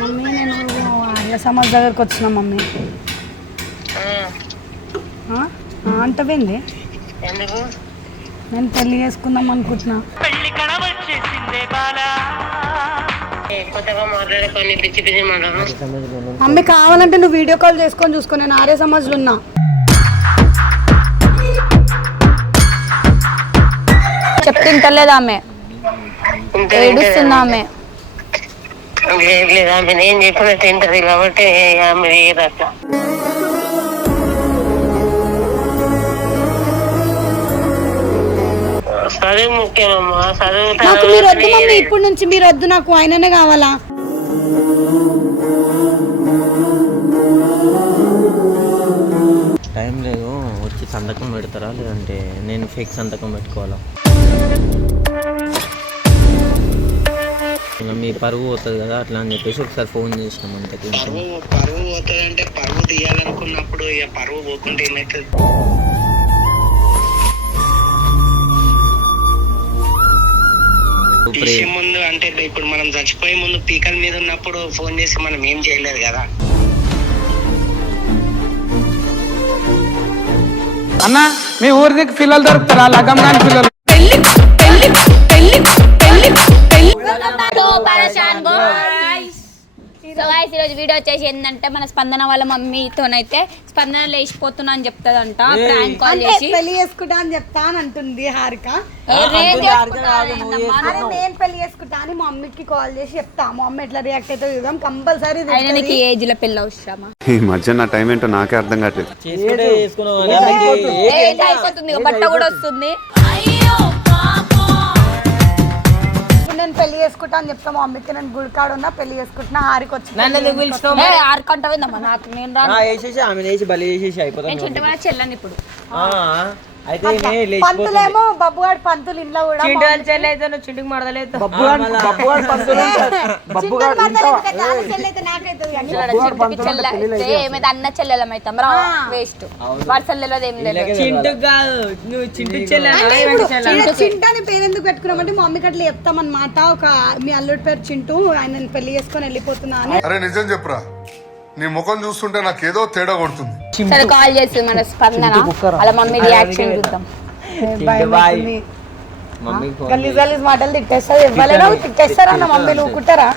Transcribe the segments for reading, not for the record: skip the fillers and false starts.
Mummy నేను ఆర్య సమాజ్ దగ్గరకు వచ్చిన మమ్మీ. అంటవేంది? నేను పెళ్లి చేసుకుందాం అనుకుంటున్నా. మమ్మీ కావాలంటే నువ్వు వీడియో కాల్ చేసుకొని చూసుకో, నేను ఆర్య సమాజ్లో ఉన్నా. చెప్తింటలేదు ఆమె, ఏడుస్తున్నా ఆమె. నేను చెప్పినట్టు తింటది కాబట్టి ఆమె అట్లా. చదువు ముఖ్యమమ్మా, చదువు. నాకు మీరు వద్దు మమ్మీ, ఇప్పటి నుంచి మీరు వద్దు, నాకు ఆయననే కావాలా. టైం లేదు, వచ్చి సంతకం పెడతారా లేదంటే నేను ఫేక్ సంతకం పెట్టుకోవాలా? మీ పరువు పోతుంది కదా అట్లా అని చెప్పేసి ఒకసారి ఫోన్ చేసినాం అంతే. పరువు పోతుంది అంటే పరువు తీయాలనుకున్నప్పుడు ఇక పరువు పోకుంటే ఏమవుతుంది? ముందు అంటే ఇప్పుడు మనం చచ్చిపోయే ముందు పీకల మీద ఉన్నప్పుడు ఫోన్ చేసి మనం ఏం చేయలేదు కదా అన్న. మీ ఊరికి పిల్లలు దొరుకుతారా? లగం కాని పిల్లలు. సో గైస్ ఈరోజు వీడియో వచ్చేసి ఏంటంటే మన స్పందన వాళ్ళ మమ్మీతోనైతే స్పందన లేచిపోతున్నా అని చెప్తాదంట. ప్రాంక్ కాల్ చేసి పెళ్లి చేసుకుంటా అని చెప్తా అని అంటుంది హారిక. నేను పెళ్లి చేసుకుంటా అని మా మమ్మీకి కాల్ చేసి చెప్తా. మా మమ్మీ ఎట్లా రియాక్ట్ అయితే చూద్దాం. కంపల్సరీ ఆయనకి ఏజ్ లో పెళ్లి అవసరమా? ఈ మధ్య నా టైం ఏంటో నాకే అర్థం కావట్లేదు. అయిపోతుంది, బట్ట కూడా వస్తుంది. నేను పెళ్లి చేసుకుంటా అని చెప్తా మా మమ్మీకి. నేను గుడికాడ ఉన్నా, పెళ్లి చేసుకుంటున్నా. హారికి వచ్చి చెల్లని ఇప్పుడు పంతులేమో బబ్బుగాడు పంతులు ఇంట్లో కూడా ఏమైతే అన్న చెల్లెలం అవుతాం రా, వేస్ట్. వాడు చెల్లెలది ఏం లేదు. చింటూ అని పేరు ఎందుకు పెట్టుకున్నామంటే మా మమ్మీకి అట్లా చెప్తామన్నమాట. ఒక మీ అల్లుడి పేరు చింటూ, ఆయన పెళ్లి చేసుకొని వెళ్ళిపోతున్నా అని. అరే నిజం చెప్పురా, నీ ముఖం చూస్తుంటే నాకేదో తేడా కొడుతుంది. సరే కాల్ చేస్తుంది మన స్పందన, అలా మమ్మీ రియాక్షన్ చూద్దాం. గలీజ్ గలీజ్ మాటలు తిట్టేస్తారు. ఇవ్వలేదా? తిట్టేస్తారా మమ్మీ? నువ్వు కుట్టారా?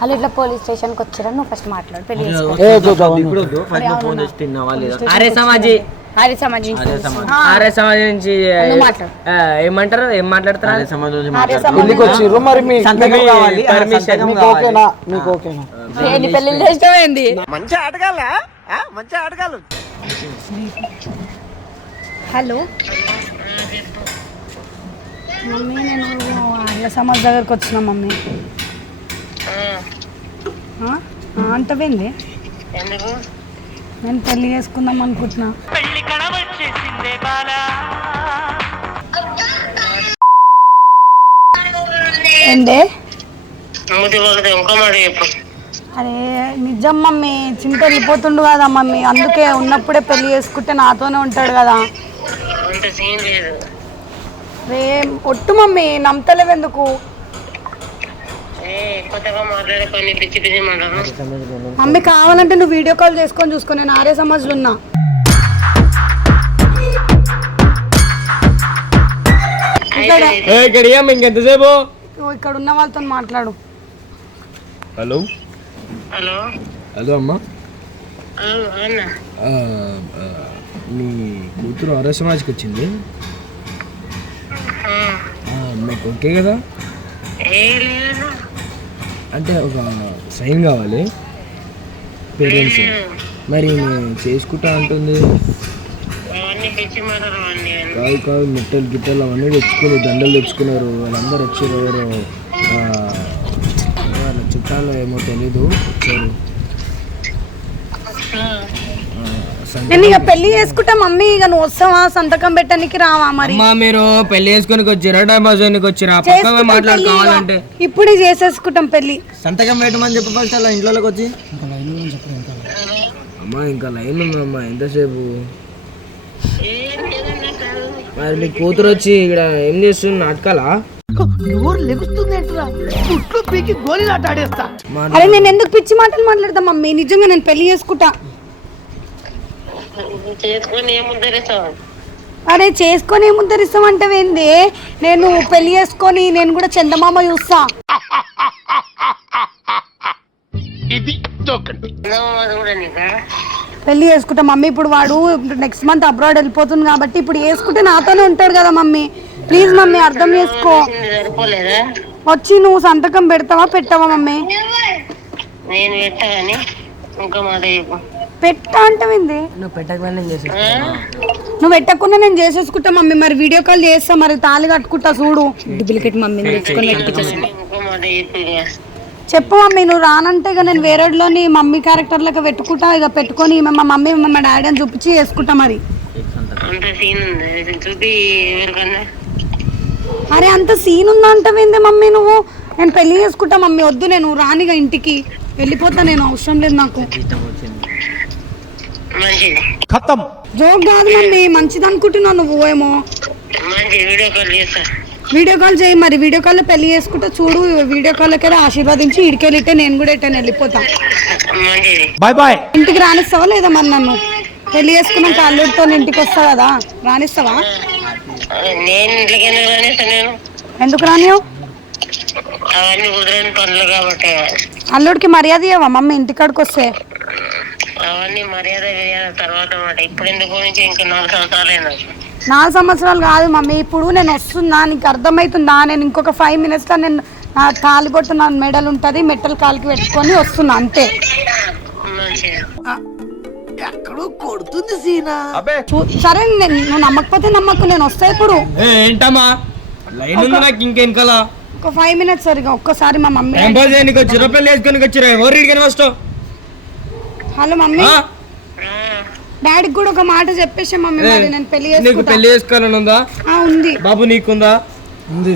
వాళ్ళు ఇట్లా పోలీస్ స్టేషన్ కి వచ్చారా? నువ్వు ఫస్ట్ మాట్లాడు. పెళ్లి ఆర్య సమాజ్ నుంచి ఏమంటారు, ఏం మాట్లాడతారు? పెళ్లి చేస్తామేంది? మంచి ఆటగాళ్ళ, మంచి ఆటగాళ్ళు. హలో మమ్మీ, నేను ఆర్య సమాజ్ దగ్గరకు వచ్చిన మమ్మీ. అంటవేంది? నేను పెళ్లి చేసుకుందాం అనుకుంటున్నా. ఏంటే? అరే నిజం మమ్మీ, చింత వెళ్ళిపోతుండు కదా మమ్మీ, అందుకే ఉన్నప్పుడే పెళ్లి చేసుకుంటే నాతోనే ఉంటాడు కదా. రే ఒట్టు మమ్మీ, నమ్మతలేవు ఎందుకు? మమ్మీ కావాలంటే నువ్వు వీడియో కాల్ చేసుకొని చూసుకో, నేను ఆర్య సమాజ్లో ఉన్నా. ఇంకెంతసేపు ఇక్కడ ఉన్న వాళ్ళతో మాట్లాడు. హలో హలో హలో అమ్మా, మీ కూతురు ఆర్య సమాజ్కి వచ్చింది, మీకు ఓకే కదా? అంటే ఒక సైన్ కావాలి పేరెంట్స్. మరి చేసుకుంటా అంటుంది. కాదు కాదు, మిట్టలు గిట్టలు అవన్నీ తెచ్చుకుని దండలు తెచ్చుకున్నారు. వాళ్ళందరూ వచ్చారు, ఎవరు వాళ్ళ చుట్టాలు ఏమో తెలీదు, వచ్చారు. నేను ఇక పెళ్లి చేసుకుంటా మమ్మీ. ఇక నువ్వు వస్తావా? సంతకం పెట్టడానికి రావా? మరి మీరు పెళ్లి చేసుకుని వచ్చిరా, టైం వచ్చిరా? మాట్లాడుకోవాలంటే ఇప్పుడే చేసేసుకుంటాం పెళ్లి. సంతకం పెట్టమని చెప్పాలి అలా ఇంట్లోకి వచ్చి. అమ్మా ఇంకా లైన్ ఉందమ్మా, ఎంతసేపు? మరి మీ కూతురు వచ్చి ఇక్కడ ఏం చేస్తుంది? నాటకాలా? అరే నేను ఎందుకు పిచ్చి మాటలు మాట్లాడతా మమ్మీ, నిజంగా నేను పెళ్లి చేసుకుంటా. చేసుకొని ఏముద్దరిస్తావు? అరే చేసుకొని ఏముద్దరిస్తాం అంటే ఏంది, నేను పెళ్లి చేసుకొని నేను కూడా చందమామ చూస్తా. కూడా నీకా పెళ్లి చేసుకుంటా మమ్మీ. ఇప్పుడు వాడు నెక్స్ట్ మంత్ అబ్రాడ్ వెళ్ళిపోతుంది కాబట్టి ఇప్పుడు చేసుకుంటే నాతోనే ఉంటాడు కదా మమ్మీ. ప్లీజ్ మమ్మీ అర్థం చేసుకో. సరిపోలేదా? వచ్చి నువ్వు సంతకం పెడతావా పెట్టావా మమ్మీ? నేను పెట్టా కానీ ఇంకా మాట పెట్టా అంటేంది, నువ్వు పెట్టకపోయినా చేసేస్తా. నువ్వు పెట్టకుండా నేను చేసేసుకుంటా మమ్మీ. మరి వీడియో కాల్ చేస్తా, మరి తాళి కట్టుకుంటా చూడు. డూప్లికేట్ మమ్మీ తెచ్చుకొని ఇంకో మాట చెప్పి చెప్పు మమ్మీ. నువ్వు రానంటే ఇక నేను వేరేలోని మమ్మీ క్యారెక్టర్ లెక్క పెట్టుకుంటా. ఇక పెట్టుకొని మా మమ్మీ మా డాడీ అని చూపించి చేసుకుంటా. మరి అంత సీన్ ఉంది చూపి ఎవరికన్నా. అరే అంత సీన్ ఉందా అంటవేంది మమ్మీ నువ్వు? నేను పెళ్లి చేసుకుంటా మమ్మీ. వద్దు నేను రానిగా ఇంటికి వెళ్ళిపోతా, నేను అవసరం లేదు నాకు. మంచిది జోక్ కాదు మమ్మీ, మంచిది అనుకుంటున్నావు నువ్వు ఏమో. మంచి వీడియో కాల్ చేస్తా. వీడియో కాల్ చేయి మరి. వీడియో కాల్లో పెళ్లి చేసుకుంటా చూడు. వీడియో కాల్కి ఆశీర్వదించి ఇడికెళ్ళితే నేను కూడా ఎట్టని వెళ్ళిపోతా. మంచిది. ఇంటికి రానిస్తావా లేదా మరి? నన్ను పెళ్లి చేసుకున్నాక అల్లుడితో ఇంటికి వస్తా కదా, రానిస్తావా? నేను ఇంట్లోకైనా రానిస్తా. నేను ఎందుకు రానియవు? అవన్నీ కుదరని పనులు కాబట్టి. అల్లుడికి మర్యాద ఇవ్వవా మమ్మీ ఇంటికాడికి వస్తే? అవన్నీ మర్యాద తర్వాత మాట. ఇప్పుడు ఎందుకు నుంచి ఇంకా 4 సంవత్సరాలైనా. 4 సంవత్సరాలు కాదు మమ్మీ. ఇప్పుడు నేను వస్తున్నా, నీకు అర్థమవుతుందా? నేను ఇంకొక 5 minutesలో నేను నా తాలిబొట్టు నా మెడల్ ఉంటుంది, మెట్టలు కాలికి పెట్టుకొని వస్తున్నా అంతే. సరే నువ్వు నమ్మకపోతే నమ్మకు, నేను వస్తా ఇప్పుడు. ఏంటమ్మా లైన్ ఉంది నాకు ఇంకెనకాల. ఒక 5 minutes సరిగా ఒక్కసారి మా మమ్మీ. చిరపల్లి వేసుకొని వచ్చిరా ఎవరు ఫస్ట్. హలో మమ్మీ, డాడీకి కూడా ఒక మాట చెప్పేసా మమ్మీ. మరి నేను పెళ్లి నీకు పెళ్లి చేసుకోవాలని ఉందా? ఉంది బాబు నీకుందా? ఉంది.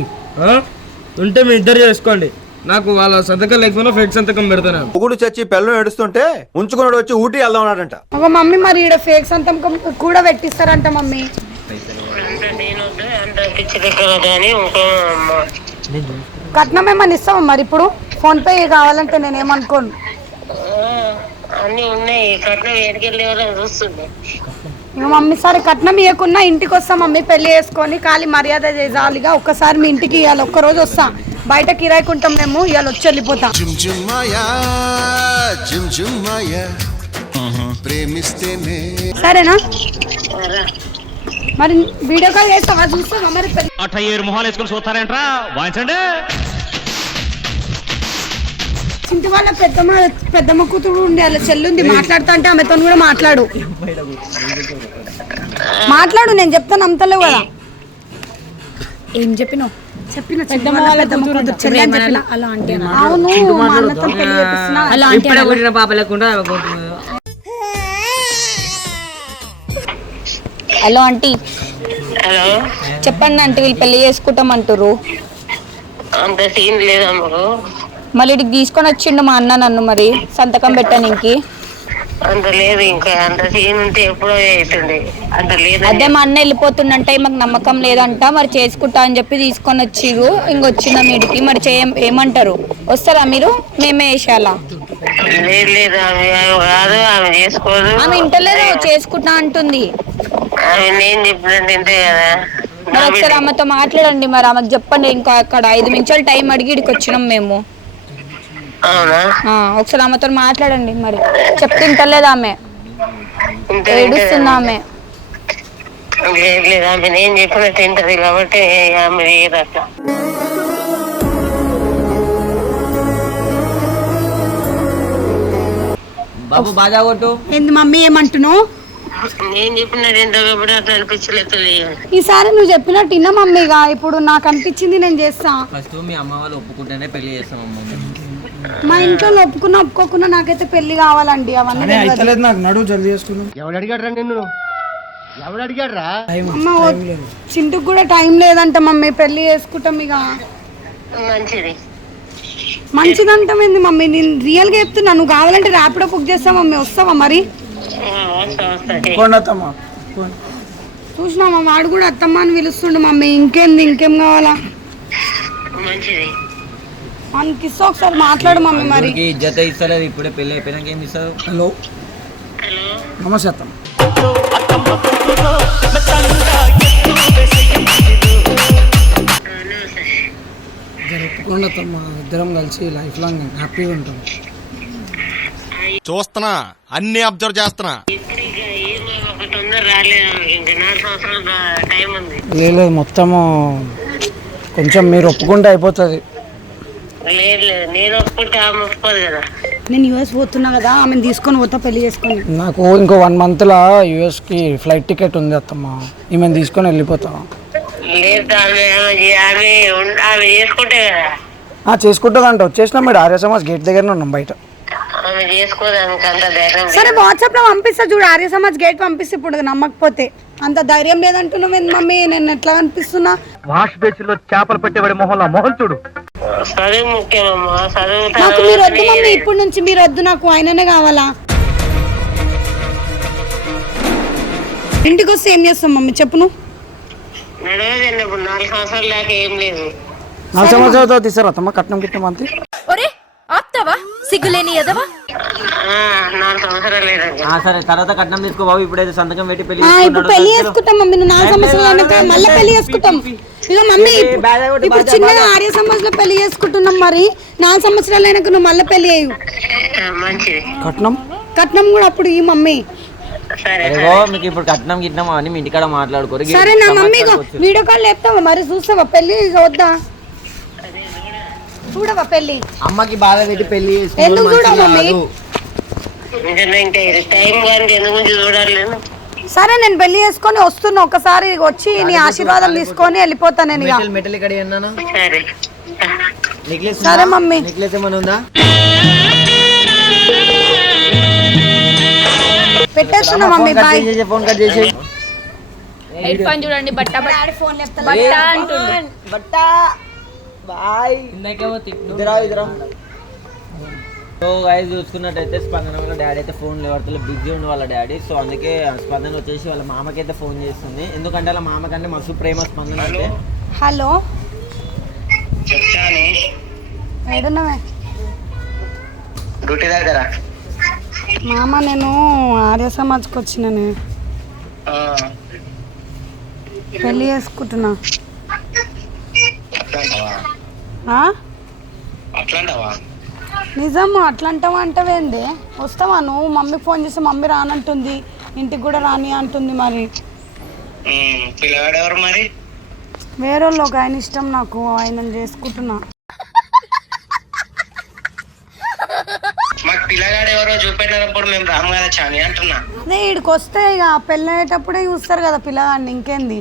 ఉంటే మీ ఇద్దరు చేసుకోండి. నాకు వాళ్ళ సంతకం లేకపోయినా ఫేక్ సంతకం పెడతాను. పొగుడు చచ్చి పిల్లలు ఏడుస్తుంటే ఉంచుకున్నాడు వచ్చి ఊటీ వెళ్దాం అన్నాడంట. ఒక మమ్మీ మరి ఈడ ఫేక్ సంతకం కూడా పెట్టిస్తారంట మమ్మీ. కట్నం ఏమన్నా ఇస్తావా మరి? ఇప్పుడు ఫోన్ పే కావాలంటే నేనేమనుకోను. అన్ని ఉన్నాయి. కట్నం ఏడికెళ్ళి చూస్తుంది. ఇక మమ్మీ సరే కట్నం ఇవ్వకున్నా ఇంటికి వస్తా మమ్మీ. పెళ్లి చేసుకొని ఖాళీ మర్యాద చేయాలిగా. ఒక్కసారి మీ ఇంటికి ఇవాళ ఒక్కరోజు వస్తా. బయట కిరాయికుంటాం మేము, ఇవాళ వచ్చి వెళ్ళిపోతాం. సరేనా? మరి వీడియో కాల్ చేస్తావా? చూస్తావా మరి? చింటి వాళ్ళ పెద్దమ్మ కూతురు ఉండే వాళ్ళ చెల్లుంది, మాట్లాడుతా అంటే ఆమెతో కూడా మాట్లాడు. నేను చెప్తాను, నమ్మతలేవు కదా. ఏం చెప్పినావు? చెప్పిన పెద్దమ్మ కూతురు చెల్లి అని చెప్పిన. అవును, మా అన్నతో పెళ్లి చేపిస్తున్నా. Hello aunty. హలో చెప్పండి ఆంటీ, వీళ్ళు పెళ్లి చేసుకుంటామంటారు. అంత సీన్ లేదా మాకు? మళ్ళీ ఇటుకి తీసుకొని వచ్చిండు మా అన్న నన్ను, మరి సంతకం పెట్టానికి. అంత లేదు. ఇంకా అంత సీన్ ఉంటే ఎప్పుడో అవుతుంది. అంత లేదు. అదే మా అన్న వెళ్ళిపోతుందంటే మాకు నమ్మకం లేదంట, మరి చేసుకుంటా అని చెప్పి తీసుకొని వచ్చిర్రు. ఇంకొచ్చిన మీడికి మరి ఏమంటారు? వస్తారా మీరు? మేమే వేసేయాలా? లేదు ఆమె కాదు, ఆమె చేసుకోదు. ఆమె ఇంటలేదు, చేసుకుంటా అంటుంది. ఆమె నేను చెప్పినట్టు ఇంతే కదా. మరి ఒకసారి ఆమెతో మాట్లాడండి. మరి ఆమెకు చెప్పండి. ఇంకా అక్కడ 5 నిమిషాలు టైం అడిగి ఇక్కడికి వచ్చినాం మేము. అవునా? ఒకసారి ఆమెతో మాట్లాడండి. మరి చెప్తే ఇంటలేదు, ఆమె ఏడుస్తుంది. ఆమె లేదు, ఆమె నేను చెప్పినట్టు తింటది కాబట్టి ఆమె లేదు అట్లా. బాబు బాజా కొట్టు. ఏంది మమ్మీ ఏమంటున్నావు? నేను చెప్పినట్టు ఏంటో కాబట్టి అట్లా అనిపించలేదు. ఈసారి నువ్వు చెప్పినట్టు విన్నా మమ్మీగా. ఇప్పుడు నాకు అనిపించింది నేను చేస్తా. ఫస్ట్ మీ అమ్మ వాళ్ళు ఒప్పుకుంటేనే పెళ్లి చేస్తాం అమ్మ. మా ఇంట్లో ఒప్పుకున్నా ఒప్పుకోకున్నా నాకైతే పెళ్లి కావాలండి. అవన్నీ నాకు నడువు జల్దీ చేసుకున్నాం. అమ్మ చింటుకు కూడా టైం లేదంట మమ్మీ. పెళ్లి చేసుకుంటాం ఇక. మంచిది. మంచిదంటామేంది మమ్మీ? నేను రియల్ గా చెప్తున్నా. నువ్వు కావాలంటే ర్యాపిడో బుక్ చేస్తా మమ్మీ. వస్తావా మరి? చూసినామా వాడు కూడా అత్తమ్మ అని పిలుస్తుండు మమ్మీ. ఇంకేం కావాలా? మంచిది. మనకి ఇస్తా ఒకసారి మాట్లాడు మమ్మీ మరి. ఇజ్జత ఇస్తలేదు, ఇప్పుడే పెళ్ళి అయిపోయినాక ఏం ఇస్తారు? హలో హలో నమస్తే అత్తమ్మ. జరుపుకోండి అత్తమ్మ, ఇద్దరం కలిసి లైఫ్ లాంగ్ హ్యాపీగా ఉంటాం. చూస్తున్నా, అన్ని అబ్జర్వ్ చేస్తున్నా. ఇప్పుడు ఇక ఏం ఒక తొందర రాలేదు, ఇంకా 4 సంవత్సరాలు టైం ఉంది. లేదు మొత్తము కొంచెం మీరు ఒప్పుకుంటే అయిపోతుంది. లేదు లేదు, నేను ఒప్పుకుంటే ఆమె ఒప్పుకోదు కదా. నేను యూఎస్ పోతున్నా కదా, ఆమెను తీసుకొని పోతా పెళ్లి చేసుకొని. నాకు ఇంకో 1 monthలో యూఎస్కి ఫ్లైట్ టికెట్ ఉంది అత్తమ్మ, ఈమెను తీసుకొని వెళ్ళిపోతాం. లేదు ఆమె చేసుకుంటే కదా. చేసుకుంటుందంట. వచ్చేసినాం మేడం, ఆర్య సమాజ్ గేట్ దగ్గరనే ఉన్నాం బయట. ఆమె చేసుకోదానికి అంత ధైర్యం సరే వాట్సాప్ లో పంపిస్తా చూడు, ఆర్య సమాజ్ గేట్ పంపిస్తే. ఇప్పుడు నమ్మకపోతే అంత ధైర్యం లేదంటున్నావు మమ్మీ, నేను ఎట్లా అనిపిస్తున్నా? వాష్ బేసిన్లో చేపలు పెట్టేవాడి మొహంలో మొహం చూడు. చదువు ముఖ్యమమ్మా, చదువు నాకు మీరు వద్దు మమ్మీ, ఇప్పుడు నుంచి మీరు వద్దు, నాకు ఆయననే కావాలా. ఇంటికి వస్తే ఏం చేస్తాం మమ్మీ చెప్పు నువ్వు? నడవదండి. ఇప్పుడు 4 సంవత్సరాల దాకా ఏం లేదు. 4 సంవత్సరాలతో తీసారు అత్తమ్మ కట్నం గిట్నం అంతే. ఆప్తావా సిగ్గులేని ఎదవా? 4 సంవత్సరాలు లేదండి. సరే, తర్వాత కట్నం తీసుకో బాబు. ఇప్పుడైతే సంతకం పెట్టి పెళ్లి ఇప్పుడు పెళ్లి చేసుకుంటాం మమ్మీ, నువ్వు 4 సంవత్సరాలు అన్నాక మళ్ళీ పెళ్లి చేసుకుంటాం. ఇక మమ్మీ ఇప్పుడు చిన్నగా ఆర్య సమాజ్ లో పెళ్లి చేసుకుంటున్నాం, మరి 4 సంవత్సరాలు అయినాక నువ్వు మళ్ళీ పెళ్లి అయ్యి. మంచిది. కట్నం కట్నం కూడా అప్పుడు ఈ మమ్మీ. సరే మీకు ఇప్పుడు కట్నం గిట్నం అని మీ ఇంటికాడ మాట్లాడుకోరు. సరే నా మమ్మీ వీడియో కాల్ చెప్తావా మరి, చూస్తావా పెళ్లి? ఇక వద్దా చూడవా పెళ్లి? అమ్మకి బాధ పెట్టి పెళ్లి ఎందుకు చూడవు మమ్మీ? ఇంకా టైం కానీ ఎందుకు నుంచి చూడాలి. సరే నేను పెళ్లి చేసుకొని వస్తున్నా, ఒకసారి వచ్చి నీ ఆశీర్వాదం తీసుకొని వెళ్ళిపోతాను నేను ఇక. మెటల్ ఇక్కడ ఏమన్నా సరే నెక్లెస్ సరే మమ్మీ. నెక్లెస్ ఏమైనా ఉందా? పెట్టేస్తున్నా మమ్మీ, బాయ్. ఫోన్ కట్ చేసి హెడ్ ఫోన్ చూడండి, బట్ట అంటుండు. బాయ్. సో గైస్ చూసుకున్నట్టయితే స్పందన వాళ్ళ డాడీ అయితే ఫోన్ లేవడతలో బిజీ ఉండి వాళ్ళ డాడీ. సో అందుకే స్పందన వచ్చేసి వాళ్ళ మామకైతే ఫోన్ చేస్తుంది. ఎందుకంటే వాళ్ళ మామకంటే మస్తు ప్రేమ స్పందన అంటే. హలో చెప్తాను. ఏడున్నావే? డ్యూటీ దగ్గర. మామ నేను ఆర్య సమాజ్కి వచ్చినాను, పెళ్లి చేసుకుంటున్నా. అట్లాంటావా? నిజము. అట్లా అంటావా? అంటావేంది? వస్తావా నువ్వు? మమ్మీకి ఫోన్ చేస్తే మమ్మీ రానంటుంది, ఇంటికి కూడా రాని అంటుంది. మరి పిల్లగాడు ఎవరు మరి? వేరే వాళ్ళు ఒక ఆయన ఇష్టం నాకు, ఆయన చేసుకుంటున్నా. మాకు పిల్లగాడు ఎవరో చూపెట్టినప్పుడు మేము రాము కదా చాని అంటున్నా. అదే ఇక్కడికి వస్తే ఇక పెళ్ళి అయ్యేటప్పుడే చూస్తారు కదా పిల్లగాడిని, ఇంకేంది?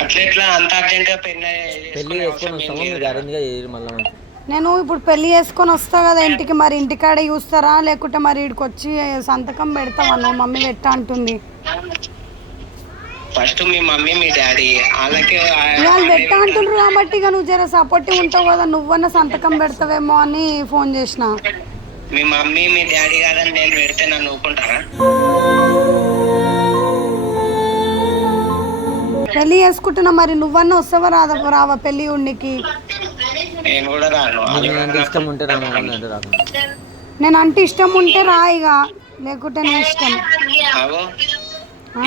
అట్లా అంత అర్జెంట్ గా పెళ్లి చేసుకొని వస్తాము, మీరు గ్యారెంటీగా చేయరు మళ్ళీ. నేను ఇప్పుడు పెళ్లి చేసుకొని వస్తా కదా ఇంటికి, మరి ఇంటికాడే చూస్తారా లేకుంటే మరి ఇక్కడికి వచ్చి సంతకం పెడతావా నువ్వు? మమ్మీ పెట్టా అంటుంది. ఫస్ట్ మీ మమ్మీ మీ డాడీ వాళ్ళకి వాళ్ళు పెట్టా అంటుండ్రు కాబట్టి ఇక నువ్వు జర సపోర్టివ్ ఉంటావు కదా, నువ్వన్నా సంతకం పెడతావేమో అని ఫోన్ చేసిన. మీ మమ్మీ మీ డాడీ కాదని నేను పెడితే నన్ను ఊరుకుంటారా? పెళ్లి చేసుకుంటున్నా, మరి నువ్వన్నా వస్తావా రావా పెళ్లి ఉండికి? నేను కూడా రాను. ఇష్టం ఉంటే రాకుండా రాకుండా. నేను అంటే ఇష్టం ఉంటే రా, ఇక లేకుంటే నీ ఇష్టం. అవో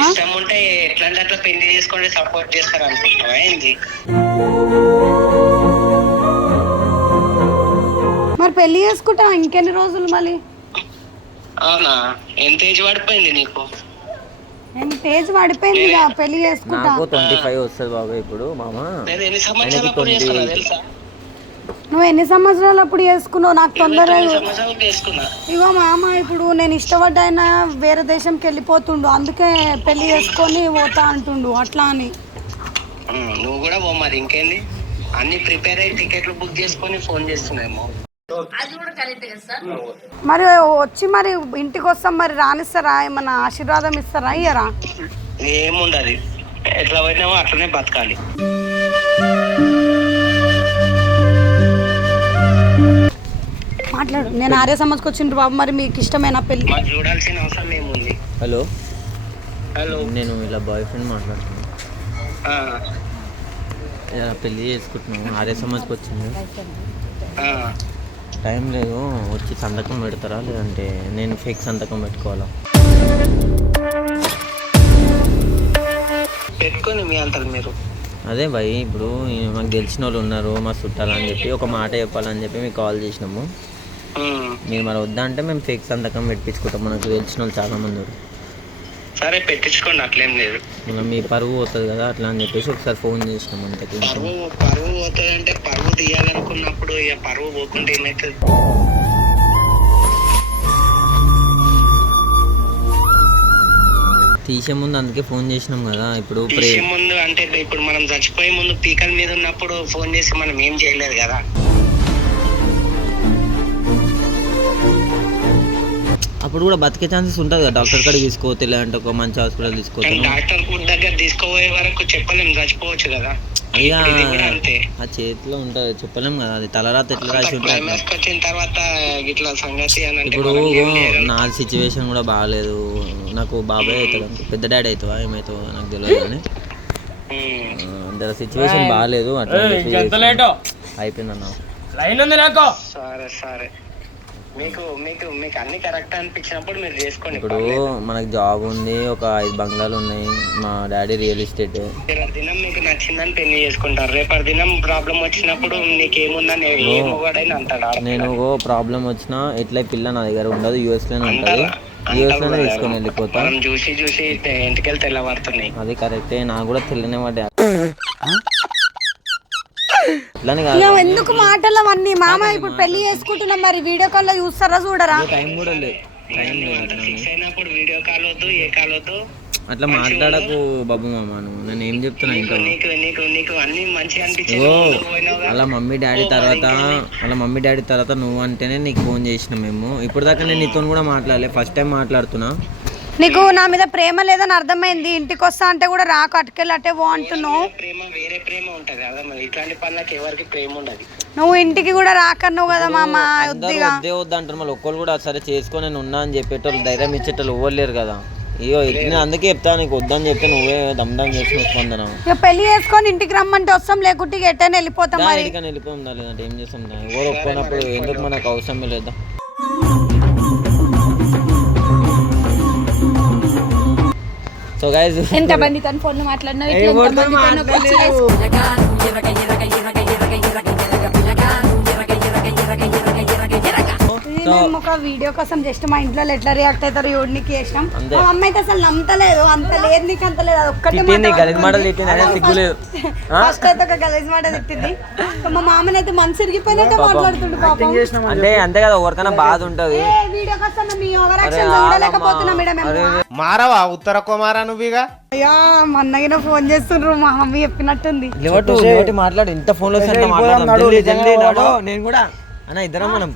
ఇష్టం ఉంటే ఎట్లాంటి అట్లా పెళ్లి చేసుకుంటే సపోర్ట్ చేస్తారు అనుకుంటున్నావా ఏంది? మరి పెళ్లి చేసుకుంటా ఇంకెన్ని రోజులు మళ్ళీ? అవునా? ఎంత ఏజ్ పడిపోయింది నీకు? నేను తేజ్ పడిపోయింది ఇక పెళ్లి చేసుకుంటా. నాకు 25 వస్తుంది బాబు ఇప్పుడు మామ. నేను ఎన్ని సంవత్సరాలు అప్పుడు చేసుకున్నా తెలుసా? నువ్వు ఎన్ని సంవత్సరాలు అప్పుడు చేసుకున్నావు? నాకు తొందరగా సంవత్సరాలు చేసుకున్నా. ఇగో మామ ఇప్పుడు నేను ఇష్టపడ్డాయినా వేరే దేశంకి వెళ్ళిపోతుండు, అందుకే పెళ్లి చేసుకొని పోతా అంటుండు అట్లా అని. నువ్వు కూడా పో మరి, ఇంకేంది? అన్ని ప్రిపేర్ అయ్యి టికెట్లు బుక్ చేసుకొని ఫోన్ చేస్తున్నాయేమో. మరి వచ్చి మరి ఇంటికి వస్తాం, మరి రానిస్తారా? ఏమన్నా ఆశీర్వాదం ఇస్తారా ఇయ్యరా? ఏముండదు, ఎట్లా పోయినామో అట్లనే బతకాలి. మాట్లాడు. నేను ఆర్య సమాజ్కి వచ్చిండ్రు బాబు, మరి మీకు ఇష్టమైన పెళ్లి? మాకు చూడాల్సిన అవసరం ఏముంది? హలో హలో, నేను ఇలా బాయ్ ఫ్రెండ్ మాట్లాడుతున్నాను. పెళ్లి చేసుకుంటున్నాము ఆర్య సమాజ్కి వచ్చింది. ఆ, టైం లేదు, వచ్చి సంతకం పెడతారా లేదంటే నేను ఫేక్ సంతకం పెట్టుకోవాలా? పెట్టుకొని మీ అంతలు మీరు. అదే భయ్, ఇప్పుడు మాకు తెలిసిన వాళ్ళు ఉన్నారు మా చుట్టాలు అని చెప్పి ఒక మాట చెప్పాలని చెప్పి మీకు కాల్ చేసినాము. మీరు మరి వద్దా అంటే మేము ఫేక్ సంతకం పెట్టించుకుంటాం, మనకు తెలిసిన వాళ్ళు చాలా మంది ఉన్నారు. సరే పెట్టించుకోండి, అట్లేం లేదు. ఇంకా మీ పరువు పోతుంది కదా అట్లా అని చెప్పేసి ఒకసారి ఫోన్ చేసినాం అంతే. పరువు పోతుంది అంటే పరువు తీయాలనుకున్నప్పుడు ఇక పరువు పోకుంటే ఏమవుతుంది? తీసే ముందు అందుకే ఫోన్ చేసినాం కదా. ఇప్పుడు తీసే ముందు అంటే ఇప్పుడు మనం చచ్చిపోయే ముందు పీకల మీద ఉన్నప్పుడు ఫోన్ చేసి మనం ఏం చేయలేదు కదా. అప్పుడు కూడా బతికే ఛాన్సెస్ ఉంటుంది కదా, డాక్టర్ కాడికి తీసుకోవచ్చు లేదంటే ఒక మంచి హాస్పిటల్ తీసుకోవచ్చు. డాక్టర్ దగ్గర తీసుకోపోయే వరకు చెప్పలేము, చచ్చిపోవచ్చు కదా. అయ్యా ఇది కూడా అంతే, ఆ చేతిలో ఉంటుంది, చెప్పలేం కదా, అది తలరాత ఎట్లా రాసి ఉంటుంది. క్లైమాక్స్ వచ్చిన తర్వాత ఇట్లా సంగతి అని అంటే ఇప్పుడు నా సిచ్యువేషన్ కూడా బాగాలేదు, నాకు బాబాయ్ అవుతాడు అనుకో, పెద్ద డాడీ అవుతావా ఏమవుతావో నాకు తెలియదు కానీ సిచ్యువేషన్ బాగాలేదు అట్లా అయిపోయిందన్న. సరే సరే, మీకు మీకు మీకు అన్ని కరెక్ట్ అనిపించినప్పుడు మీరు చేసుకోండి. ఇప్పుడు మనకు జాబ్ ఉంది, ఒక 5 బంగ్లాలు ఉన్నాయి, మా డాడీ రియల్ ఎస్టేట్. దినం మీకు నచ్చిందని పెళ్లి చేసుకుంటారు, రేపటి దినం ప్రాబ్లం వచ్చినప్పుడు నీకేముందని ఏ మొగాడైనా అంటాడు. నేను ప్రాబ్లం వచ్చినా ఎట్లా పిల్ల నా దగ్గర ఉండదు, యూఎస్లోనే ఉంటుంది, యూఎస్లోనే తీసుకొని వెళ్ళిపోతా. మనం చూసి చూసి ఇంటికెళ్ళి తెల్లవారుతున్నాయి. అది కరెక్టే, నాకు కూడా తెలియనే పడ్డా. ఎందుకు మాటలు అవన్నీ మామ? ఇప్పుడు పెళ్లి చేసుకుంటున్నాం, మరి వీడియో కాల్ లో చూస్తారా చూడరా? టైం కూడా లేదు, ఫిక్స్ అయినప్పుడు వీడియో కాల్ వద్దు, ఏ కాల్ వద్దు, అట్లా మాట్లాడకు బాబు మామ. నేను ఏం చెప్తున్నా ఇంకా, నీకు అన్ని మంచిగా అనిపించింది. అలా మమ్మీ డాడీ తర్వాత నువ్వు అంటేనే నీకు ఫోన్ చేసిన మేము. ఇప్పుడు దాకా నేను నీతో కూడా మాట్లాడలే, ఫస్ట్ టైం మాట్లాడుతున్నా. నీకు నా మీద ప్రేమ లేదని అర్థమైంది, ఇంటికి వస్తా అంటే కూడా రాకు, అటుకెళ్ళి అట్టే పో అంటున్నావు. ప్రేమ వేరే ప్రేమ ఉంటది కదా, మరి ఇట్లాంటి పనులకు ఎవరికి ప్రేమ ఉండదు. నువ్వు ఇంటికి కూడా రాకన్నావు కదా మామ. వద్దే వద్దంటారు మళ్ళీ, ఒక్కరు కూడా సరే చేసుకో నేను ఉన్నా అని చెప్పేటోళ్ళు, ధైర్యం ఇచ్చేటోళ్ళు ఇవ్వలేరు కదా. అయ్యో నేను అందుకే చెప్తా, నీకు వద్దని చెప్తే నువ్వే దమ్దం చేసి వస్తుందనా. పెళ్లి చేసుకొని ఇంటికి రమ్మంటే వస్తాం, లేకుంటే ఎట్టైనా వెళ్ళిపోతాం. వెళ్ళిపోతాం లేదంటే ఏం చేస్తాం, ఎవరు ఒప్పుకున్నప్పుడు ఎందుకు మనకు అవసరమే లేదా. సో గైస్, ఎంత మందితో ఫోన్లు మాట్లాడినా ఒక వీడియో కోసం జస్ట్ మా ఇంట్లో ఎట్లా రియాక్ట్ అవుతారు యోడికి చేసినాం. మా అమ్మ అయితే అసలు నమ్మతలేదు, అంత లేదు నీకు అంత లేదు, అది ఒక్కటి ఫస్ట్ అయితే ఒక గలీజ్ మాట తిట్టింది. మా మామని అయితే మనసు ఇరిగిపోయినట్టే మాట్లాడుతుండు పాపం. అంటే అంతే కదా, ఎవరికైనా బాధ ఉంటది. వీడియో కోసం మీ ఓవర్ యాక్షన్ చూడలేకపోతున్నా మేడం. మారవా ఉత్తర కుమారా నువ్వుగా? అయ్యా మొన్నగిన ఫోన్ చేస్తుండ్రు, మా మమ్మీ చెప్పినట్టుంది. మాట్లాడు, ఇంత ఫోన్ లో నేను కూడా అన్న ఇద్దరం మనం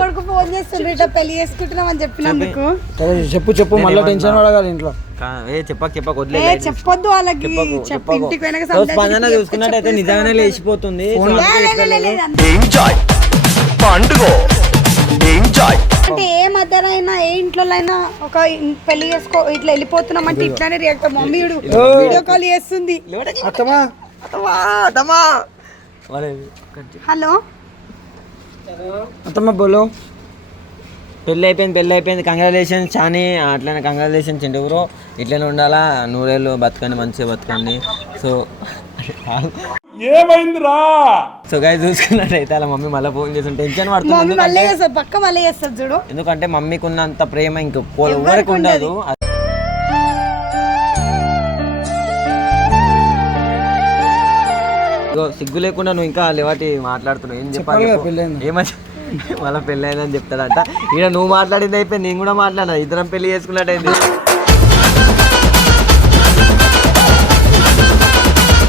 కొడుకు ఫోన్ చేస్తుండ్రు, ఇట్లా పెళ్లి చేసుకుంటున్నాం అని చెప్పినందుకు. చెప్పు మళ్ళీ టెన్షన్ పడగాలి ఇంట్లో. చెప్పొద్దు వాళ్ళకి, చెప్పి ఇంటికి వెనక స్పందన చూసుకున్నట్టయితే నిజంగానే లేచిపోతుంది. అంటే ఏ మధ్యనైనా ఏ ఇంట్లో అయినా ఒక పెళ్లి చేసుకో ఇట్లా వెళ్ళిపోతున్నాం అంటే ఇట్లానే రియాక్ట్. మమ్మీ వీడియో కాల్ చేస్తుంది. హలో అత్తమ్మ బోలో. పెళ్ళి అయిపోయింది కంగ్రాచులేషన్స్ చాని. అట్లనే కంగ్రాచులేషన్స్ ఇంటి బ్రో, ఇట్లనే ఉండాలా, నూరేళ్ళు బతకండి, మంచిగా బతకండి. సో ఏమైందిరా? సో గైస్ చూసుకున్నట్టయితే అలా మమ్మీ మళ్ళీ ఫోన్ చేసి టెన్షన్ పడుతుంది, పక్క మళ్ళీ చేస్తారు చూడు. ఎందుకంటే మమ్మీకి ఉన్నంత ప్రేమ ఇంకెవరికి ఉండదు. సిగ్గు లేకుండా నువ్వు ఇంకా లేవాటి మాట్లాడుతున్నావు, ఏం చెప్పాలి? ఏమని మళ్ళీ పెళ్ళి అయిందని చెప్తాడంట. ఇక్కడ నువ్వు మాట్లాడింది అయిపోయి నేను కూడా మాట్లాడా, ఇద్దరం పెళ్లి చేసుకున్నట్టయింది.